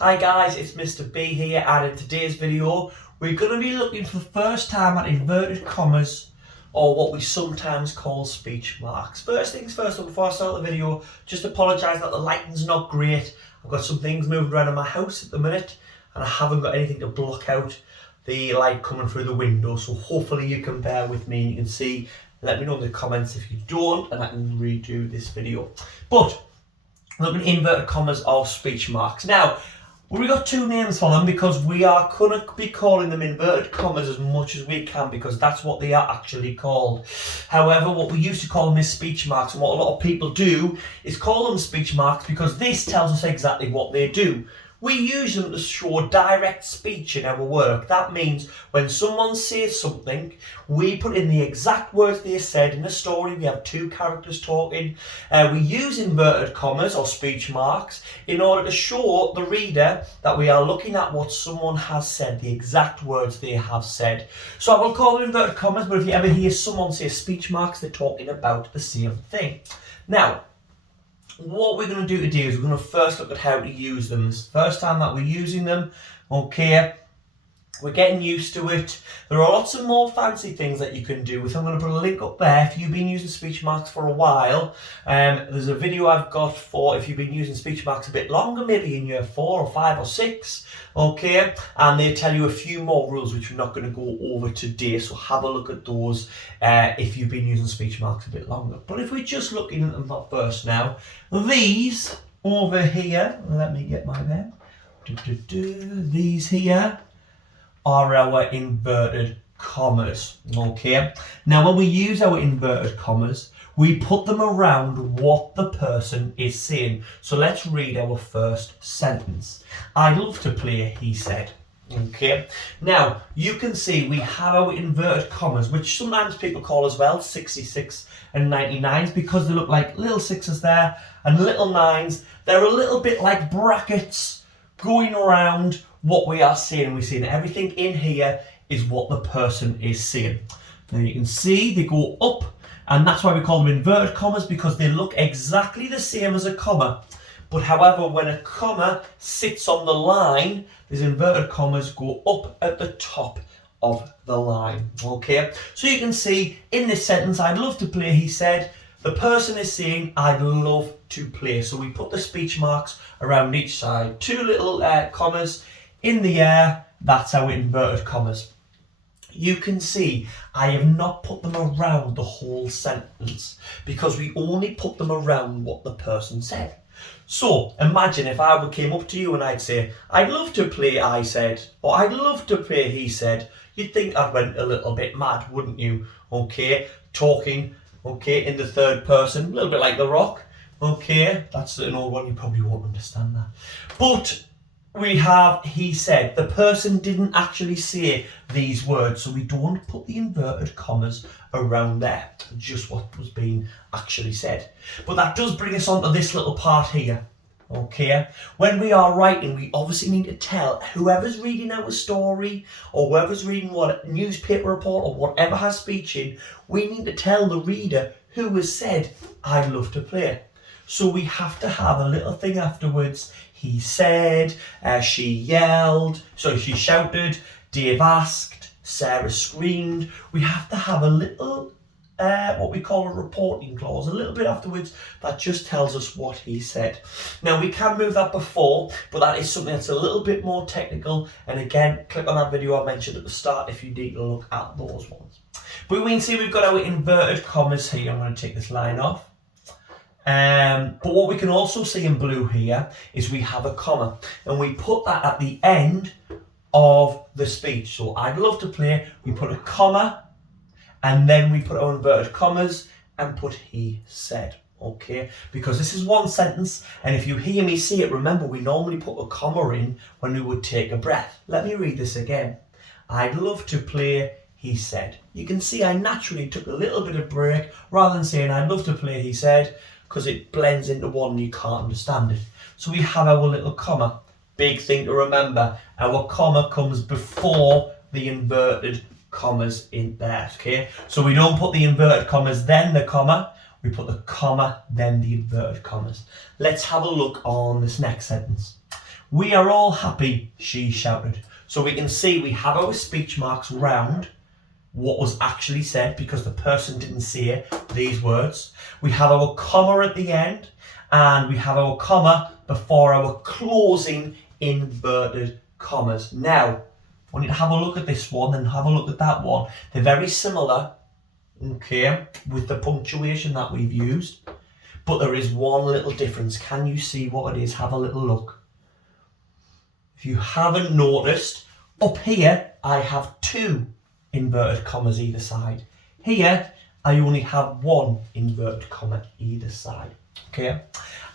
Hi guys, it's Mr. B here, and in today's video we're going to be looking for the first time at inverted commas, or what we sometimes call speech marks. First things first, before I start the video, just apologise that the lighting's not great. I've got some things moving around in my house at the minute and I haven't got anything to block out the light coming through the window, so hopefully you can bear with me and you can see. Let me know in the comments if you don't and I can redo this video. But looking at inverted commas or speech marks. Now, we've got two names for them because we are going to be calling them inverted commas as much as we can because that's what they are actually called. However, what we used to call them is speech marks, and what a lot of people do is call them speech marks because this tells us exactly what they do. We use them to show direct speech in our work. That means when someone says something, we put in the exact words they said. In the story, we have two characters talking. We use inverted commas or speech marks in order to show the reader that we are looking at what someone has said, the exact words they have said. So I will call them inverted commas, but if you ever hear someone say speech marks, they're talking about the same thing. Now, what we're going to do today is we're going to first look at how to use them. This is the first time that we're using them, okay? We're getting used to it. There are lots of more fancy things that you can do with. I'm going to put a link up there if you've been using speech marks for a while. There's a video I've got for if you've been using speech marks a bit longer, maybe in year 4 or 5 or 6, okay? And they tell you a few more rules which we're not going to go over today, so have a look at those if you've been using speech marks a bit longer. But if we're just looking at them first now, these over here, let me get my pen. These here are our inverted commas, okay? Now when we use our inverted commas, we put them around what the person is saying. So let's read our first sentence. "I'd love to play," he said. Okay, now you can see we have our inverted commas, which sometimes people call as well 66 and 99s because they look like little sixes there and little nines. They're a little bit like brackets going around what we are saying. We're saying everything in here is what the person is saying. Now you can see they go up, and that's why we call them inverted commas, because they look exactly the same as a comma. But however, when a comma sits on the line, these inverted commas go up at the top of the line, okay? So you can see in this sentence, "I'd love to play," he said. The person is saying, "I'd love to play." So we put the speech marks around each side. Two little commas in the air, that's our inverted commas. You can see I have not put them around the whole sentence because we only put them around what the person said. So imagine if I came up to you and I'd say, "I'd love to play," I said, or "I'd love to play," he said. You'd think I went a little bit mad, wouldn't you? Okay, talking, okay, in the third person, a little bit like The Rock. Okay, that's an old one, you probably won't understand that. But we have "he said." The person didn't actually say these words, so we don't put the inverted commas around there, just what was being actually said. But that does bring us on to this little part here, okay? When we are writing, we obviously need to tell whoever's reading our story or whoever's reading what newspaper report or whatever has speech in, we need to tell the reader who has said, "I'd love to play." So we have to have a little thing afterwards. He said, she yelled, so she shouted, Dave asked, Sarah screamed. We have to have a little, what we call a reporting clause, a little bit afterwards that just tells us what he said. Now we can move that before, but that is something that's a little bit more technical. And again, click on that video I mentioned at the start if you need to look at those ones. But we can see we've got our inverted commas here. I'm going to take this line off. But what we can also see in blue here is we have a comma, and we put that at the end of the speech. So "I'd love to play," we put a comma, and then we put our inverted commas and put "he said," okay? Because this is one sentence, and if you hear me say it, remember we normally put a comma in when we would take a breath. Let me read this again. "I'd love to play," he said. You can see I naturally took a little bit of break rather than saying "I'd love to play," he said, because it blends into one and you can't understand it. So we have our little comma. Big thing to remember, our comma comes before the inverted commas in there, okay? So we don't put the inverted commas then the comma, we put the comma then the inverted commas. Let's have a look on this next sentence. We are all happy, she shouted. So we can see we have our speech marks round what was actually said because the person didn't say these words. We have our comma at the end, and we have our comma before our closing inverted commas. Now, when you have a look at this one and have a look at that one, they're very similar, okay, with the punctuation that we've used, but there is one little difference. Can you see what it is? Have a little look. If you haven't noticed, up here I have 2 inverted commas either side. Here I only have 1 inverted comma either side, okay?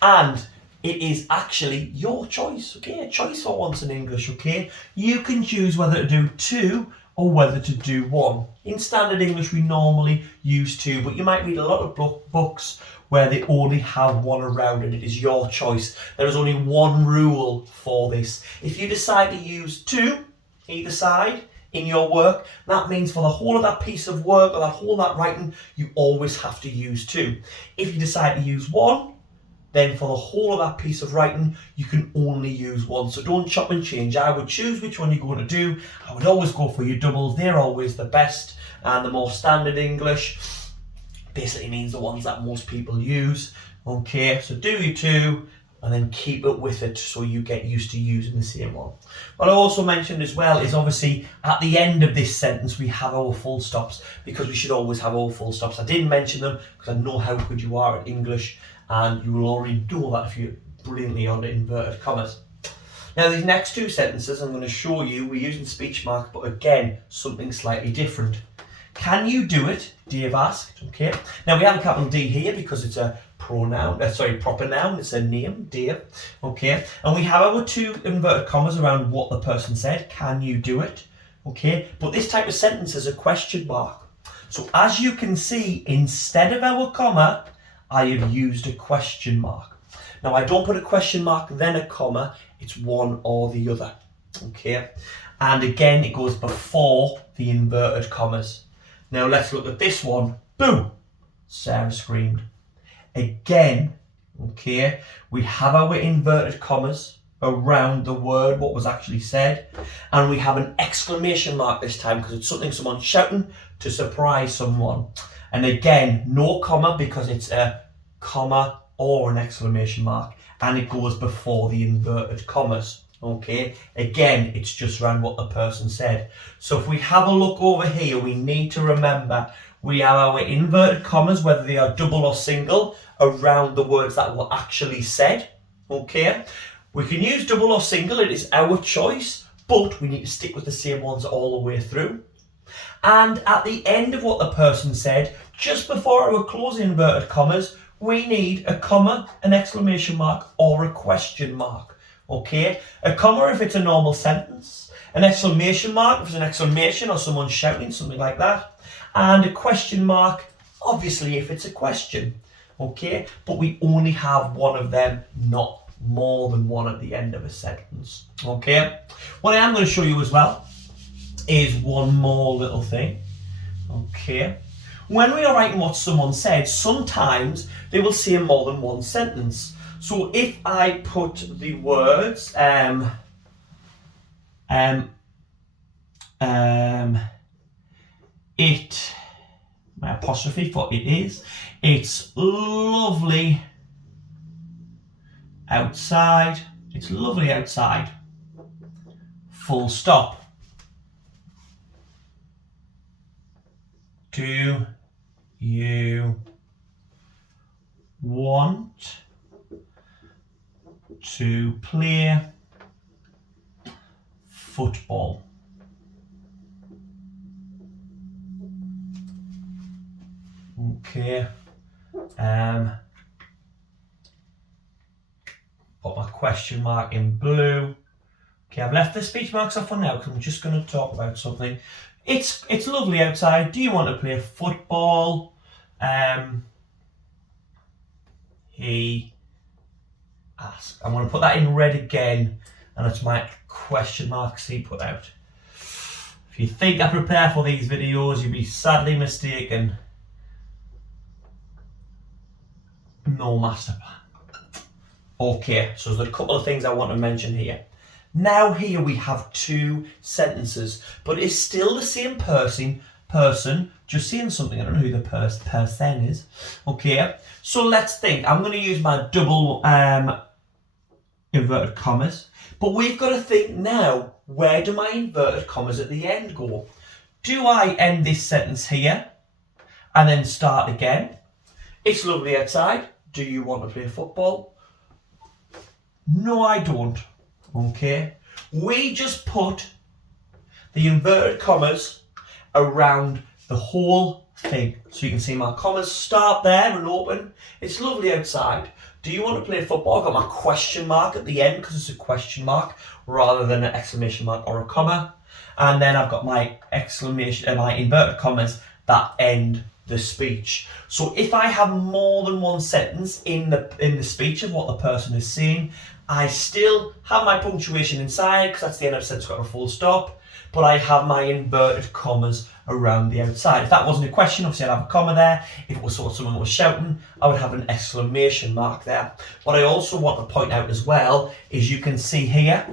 And it is actually your choice, okay? A choice for once in English, okay? You can choose whether to do 2 or whether to do 1. In standard English we normally use 2, but you might read a lot of books where they only have 1 around, and it is your choice. There is only 1 rule for this. If you decide to use 2 either side in your work, that means for the whole of that piece of work or that whole of that writing, you always have to use 2. If you decide to use 1, then for the whole of that piece of writing, you can only use 1. So don't chop and change. I would choose which one you're going to do. I would always go for your doubles. They're always the best. And the more standard English basically means the ones that most people use. Okay, so do your 2 and then keep it with it so you get used to using the same one. What I also mentioned as well is obviously at the end of this sentence we have our full stops, because we should always have our full stops. I didn't mention them because I know how good you are at English, and you will already do that if you're brilliantly on the inverted commas. Now these next 2 sentences I'm going to show you, we're using speech marks, but again, something slightly different. Can you do it? Dave asked. Okay. Now we have a capital D here because it's a pronoun, proper noun, it's a name, Dave. Okay. And we have our 2 inverted commas around what the person said. Can you do it? Okay. But this type of sentence is a question mark. So as you can see, instead of our comma, I have used a question mark. Now I don't put a question mark then a comma, it's one or the other. Okay. And again, it goes before the inverted commas. Now let's look at this one. Boo! Sarah screamed. Again, okay, we have our inverted commas around the word, what was actually said, and we have an exclamation mark this time because it's something someone's shouting to surprise someone. And again, no comma because it's a comma or an exclamation mark, and it goes before the inverted commas. Okay, again, it's just around what the person said. So if we have a look over here, we need to remember we have our inverted commas, whether they are double or single, around the words that were actually said. Okay, we can use double or single, it is our choice, but we need to stick with the same ones all the way through. And at the end of what the person said, just before our closing inverted commas, we need a comma, an exclamation mark, or a question mark. Okay, a comma if it's a normal sentence, an exclamation mark if it's an exclamation or someone shouting, something like that, and a question mark, obviously, if it's a question. Okay, but we only have one of them, not more than one at the end of a sentence. Okay, what I am going to show you as well is one more little thing. Okay, when we are writing what someone said, sometimes they will say more than one sentence. So if I put the words my apostrophe for it is, it's lovely outside, it's lovely outside, full stop. Do you want to play football? Okay. Put my question mark in blue. Okay, I've left the speech marks off for now because I'm just going to talk about something. It's lovely outside. Do you want to play football? He asked. I'm going to put that in red again, and it's my question marks he put out. If you think I prepare for these videos, you'd be sadly mistaken. No master plan. Okay, so there's a couple of things I want to mention here. Now here we have two sentences, but it's still the same person just saying something. I don't know who the person is. Okay, so let's think. I'm going to use my double inverted commas, but we've got to think now, where do my inverted commas at the end go? Do I end this sentence here and then start again? It's lovely outside. Do you want to play football? No, I don't. Okay. We just put the inverted commas around the whole thing. So you can see my commas start there and open. It's lovely outside. Do you want to play football? I've got my question mark at the end because it's a question mark rather than an exclamation mark or a comma. And then I've got my my inverted commas that end the speech. So if I have more than one sentence in the speech of what the person is saying, I still have my punctuation inside because that's the end of the sentence, got a full stop, but I have my inverted commas around the outside. If that wasn't a question, obviously I'd have a comma there. If it was sort of someone was shouting, I would have an exclamation mark there. What I also want to point out as well is you can see here,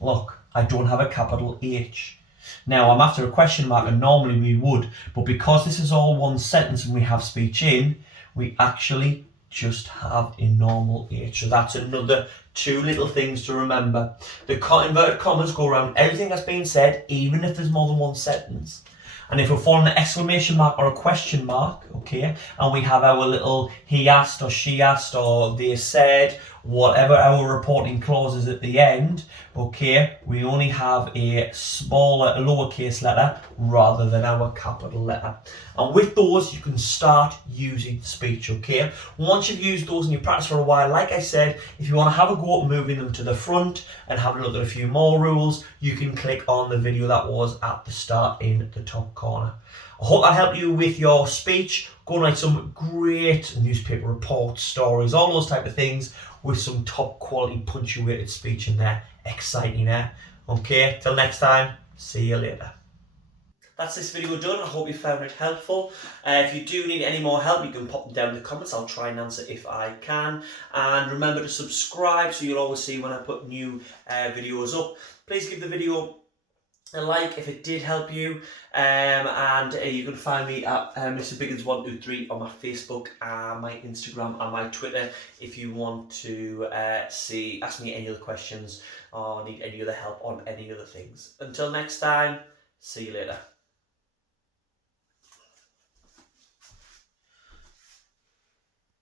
look, I don't have a capital H. Now I'm after a question mark and normally we would, but because this is all one sentence and we have speech in, we actually just have a normal H. So that's another two little things to remember. The inverted commas go around everything that's being said, even if there's more than one sentence. And if we're following an exclamation mark or a question mark, okay, and we have our little he asked or she asked or they said, whatever our reporting clause is at the end, okay, we only have a smaller, a lowercase letter rather than our capital letter. And with those, you can start using speech, okay? Once you've used those and you practice for a while, like I said, if you want to have a go at moving them to the front and have a look at a few more rules, you can click on the video that was at the start in the top corner. I hope that helped you with your speech. Go and write some great newspaper reports, stories, all those type of things with some top quality punctuated speech in there. Exciting, eh? Okay, till next time, see you later. That's this video done. I hope you found it helpful. If you do need any more help, you can pop them down in the comments. I'll try and answer if I can. And remember to subscribe so you'll always see when I put new videos up. Please give the video a like if it did help you, and you can find me at Mr. Biggins123 on my Facebook, my Instagram and my Twitter if you want to ask me any other questions or need any other help on any other things. Until next time, see you later.